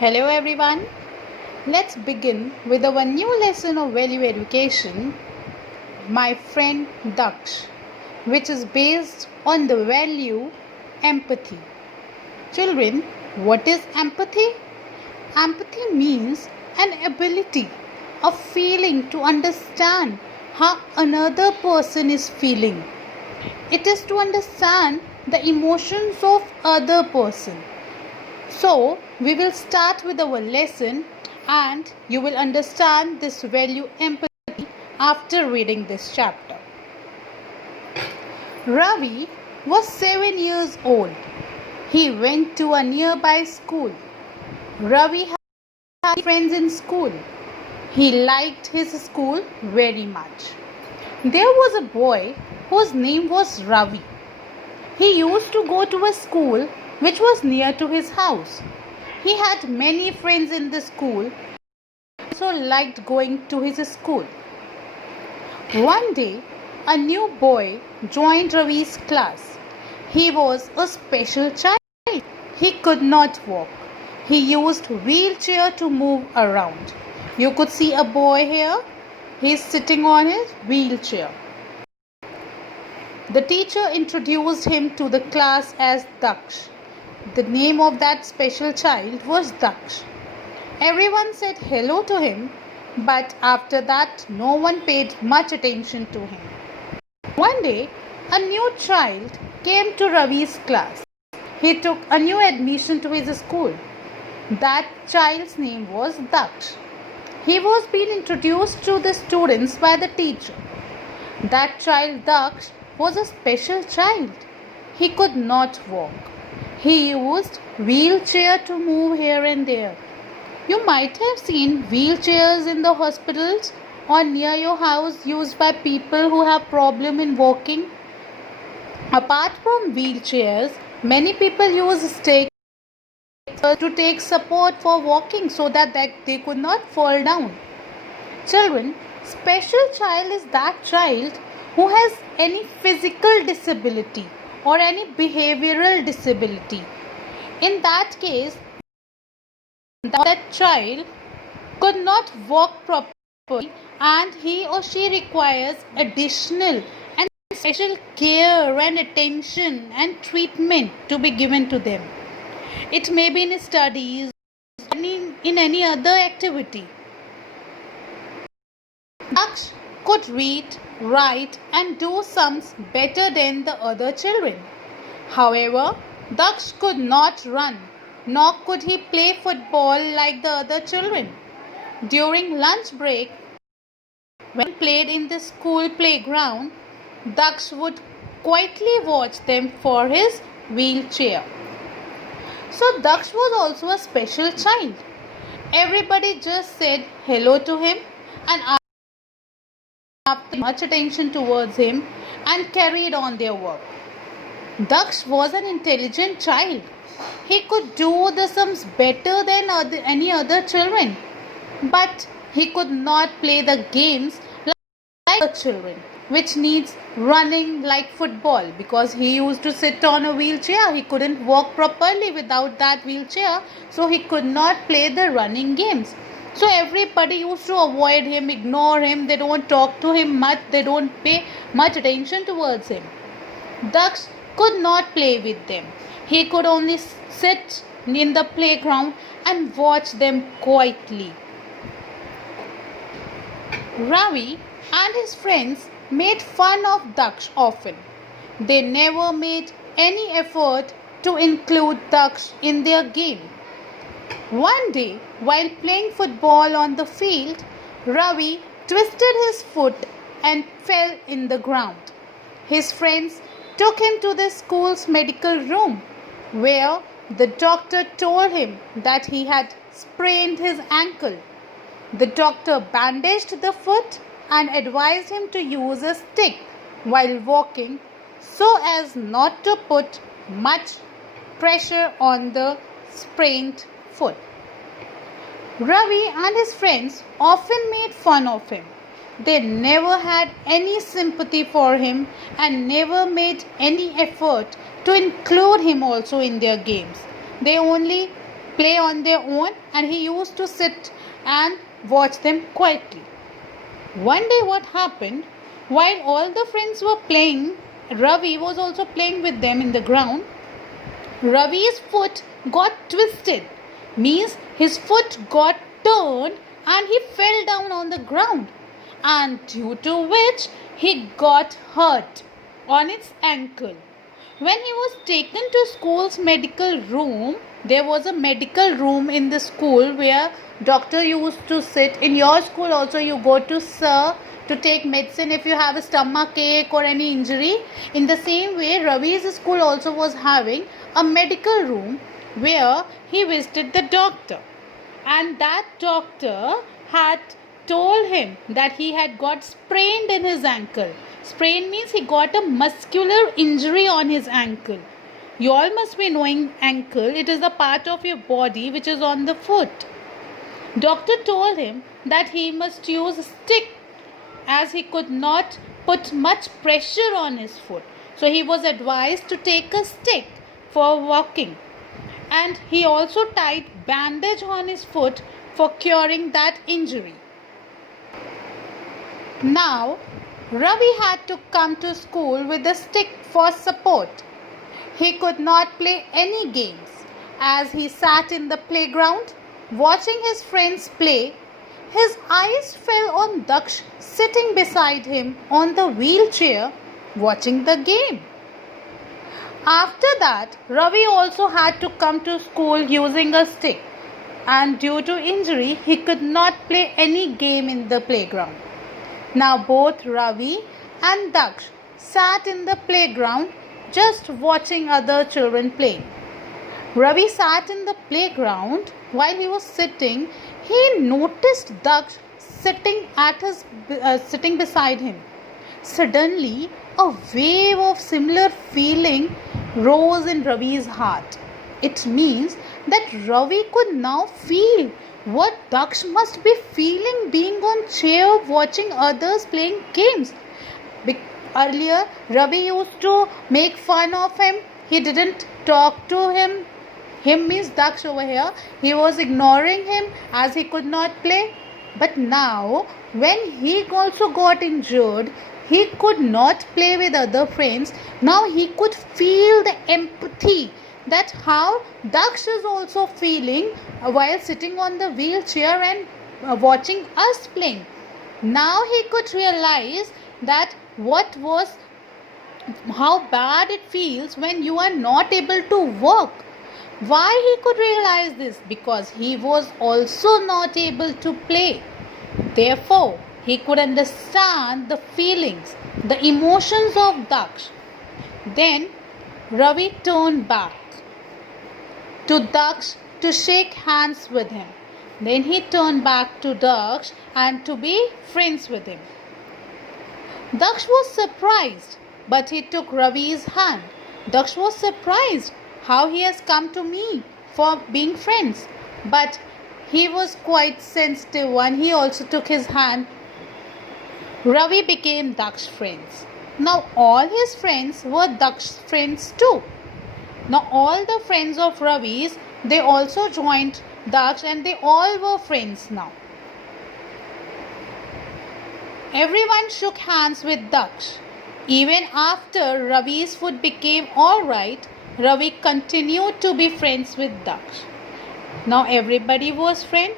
Hello everyone. Let's begin with our new lesson of value education, My Friend Daksh, which is based on the value empathy. Children, what is empathy? Empathy means an ability of feeling to understand how another person is feeling. It is to understand the emotions of other person. So, we will start with our lesson and you will understand this value empathy after reading this chapter. Ravi was 7 years old. He went to a nearby school. Ravi had friends in school. He liked his school very much. There was a boy whose name was Ravi. He used to go to a school which was near to his house. He had many friends in the school, also liked going to his school. One day, a new boy joined Ravi's class. He was a special child. He could not walk. He used wheelchair to move around. You could see a boy here. He is sitting on his wheelchair. The teacher introduced him to the class as Daksh. The name of that special child was Daksh. Everyone said hello to him, but after that, no one paid much attention to him. One day, a new child came to Ravi's class. He took a new admission to his school. That child's name was Daksh. He was being introduced to the students by the teacher. That child, Daksh, was a special child. He could not walk. He used wheelchair to move here and there. You might have seen wheelchairs in the hospitals or near your house used by people who have problem in walking. Apart from wheelchairs, many people use sticks to take support for walking so that they could not fall down. Children, special child is that child who has any physical disability or any behavioral disability. In that case, that child could not walk properly and he or she requires additional and special care and attention and treatment to be given to them. It may be in studies, in any other activity. Daksh could read, write and do sums better than the other children. However, Daksh could not run, nor could he play football like the other children. During lunch break, when played in the school playground, Daksh would quietly watch them for his wheelchair. So Daksh was also a special child. Everybody just said hello to him and asked much attention towards him and carried on their work. Daksh was an intelligent child. He could do the sums better than any other children, but he could not play the games like other children, which needs running like football, because he used to sit on a wheelchair. He couldn't walk properly without that wheelchair, so he could not play the running games. So everybody used to avoid him, ignore him. They don't talk to him much. They don't pay much attention towards him. Daksh could not play with them. He could only sit in the playground and watch them quietly. Ravi and his friends made fun of Daksh often. They never made any effort to include Daksh in their game. One day, while playing football on the field, Ravi twisted his foot and fell in the ground. His friends took him to the school's medical room, where the doctor told him that he had sprained his ankle. The doctor bandaged the foot and advised him to use a stick while walking so as not to put much pressure on the sprained foot. Ravi and his friends often made fun of him. They never had any sympathy for him and never made any effort to include him also in their games. They only play on their own, and he used to sit and watch them quietly. One day what happened, while all the friends were playing, Ravi was also playing with them in the ground. Ravi's foot got twisted, means his foot got turned and he fell down on the ground, and due to which he got hurt on its ankle. When he was taken to school's medical room, there was a medical room in the school where doctor used to sit. In your school also you go to sir to take medicine if you have a stomach ache or any injury. In the same way, Ravi's school also was having a medical room where he visited the doctor, and that doctor had told him that he had got sprained in his ankle. Sprain means he got a muscular injury on his ankle. You all must be knowing ankle. It is a part of your body which is on the foot. Doctor told him that he must use a stick as he could not put much pressure on his foot. So he was advised to take a stick for walking. And he also tied bandage on his foot for curing that injury. Now, Ravi had to come to school with a stick for support. He could not play any games. As he sat in the playground, watching his friends play, his eyes fell on Daksh sitting beside him on the wheelchair watching the game. After that, Ravi also had to come to school using a stick, and due to injury, he could not play any game in the playground. Now both Ravi and Daksh sat in the playground just watching other children playing. Ravi sat in the playground. While he was sitting, he noticed Daksh sitting beside him. Suddenly, a wave of similar feeling rose in Ravi's heart. It means that Ravi could now feel what Daksh must be feeling being on chair watching others playing games. Earlier, Ravi used to make fun of him. He didn't talk to him. Him means Daksh over here. He was ignoring him as he could not play. But now, when he also got injured, he could not play with other friends. Now he could feel the empathy that how Daksh is also feeling while sitting on the wheelchair and watching us playing. Now he could realize that how bad it feels when you are not able to walk. Why he could realize this? Because he was also not able to play. Therefore, he could understand the feelings, the emotions of Daksh. Then Ravi turned back to Daksh to shake hands with him. Then he turned back to Daksh and to be friends with him. Daksh was surprised, but he took Ravi's hand. Daksh was surprised how he has come to me for being friends. But he was quite sensitive and he also took his hand. Ravi became Daksh's friends. Now all his friends were Daksh's friends too. Now all the friends of Ravi's, they also joined Daksh and they all were friends now. Everyone shook hands with Daksh. Even after Ravi's foot became alright, Ravi continued to be friends with Daksh. Now everybody was friends.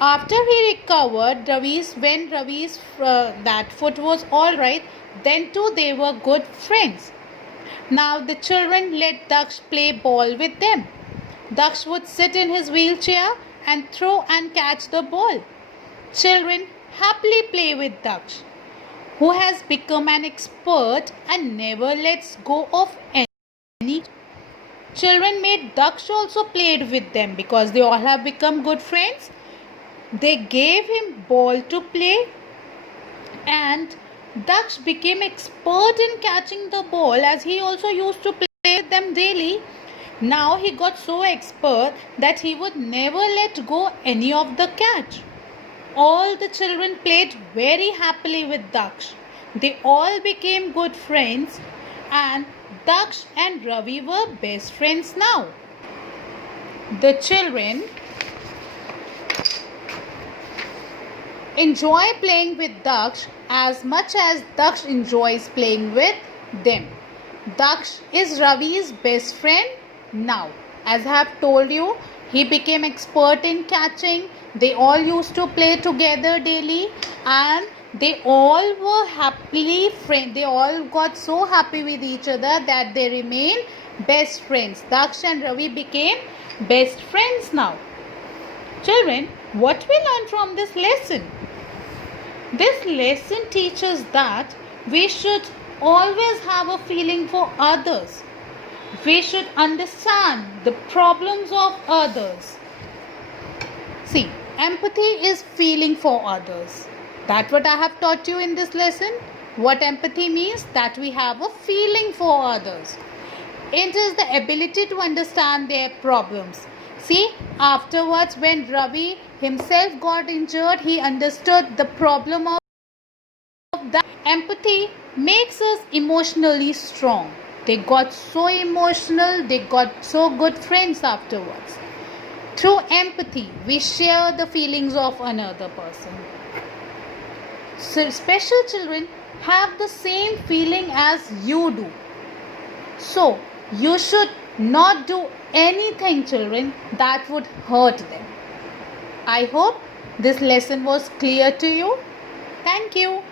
After he recovered, when Ravi's that foot was alright, then too they were good friends. Now the children let Daksh play ball with them. Daksh would sit in his wheelchair and throw and catch the ball. Children happily play with Daksh, who has become an expert and never lets go of any. Children made Daksh also played with them because they all have become good friends. They gave him ball to play and Daksh became expert in catching the ball as he also used to play with them daily. Now he got so expert that he would never let go any of the catch. All the children played very happily with Daksh. They all became good friends and Daksh and Ravi were best friends now. The children enjoy playing with Daksh as much as Daksh enjoys playing with them. Daksh is Ravi's best friend now. As I have told you, he became expert in catching. They all used to play together daily, and they all were happily friends. They all got so happy with each other that they remain best friends. Daksh and Ravi became best friends now. Children, what we learn from this lesson? This lesson teaches that we should always have a feeling for others. We should understand the problems of others. See, empathy is feeling for others. That's what I have taught you in this lesson. What empathy means? That we have a feeling for others. It is the ability to understand their problems. See, afterwards when Ravi himself got injured, he understood the problem of that. Empathy makes us emotionally strong. They got so emotional, they got so good friends afterwards. Through empathy, we share the feelings of another person. So special children have the same feeling as you do. So, you should not do anything, children, that would hurt them. I hope this lesson was clear to you. Thank you.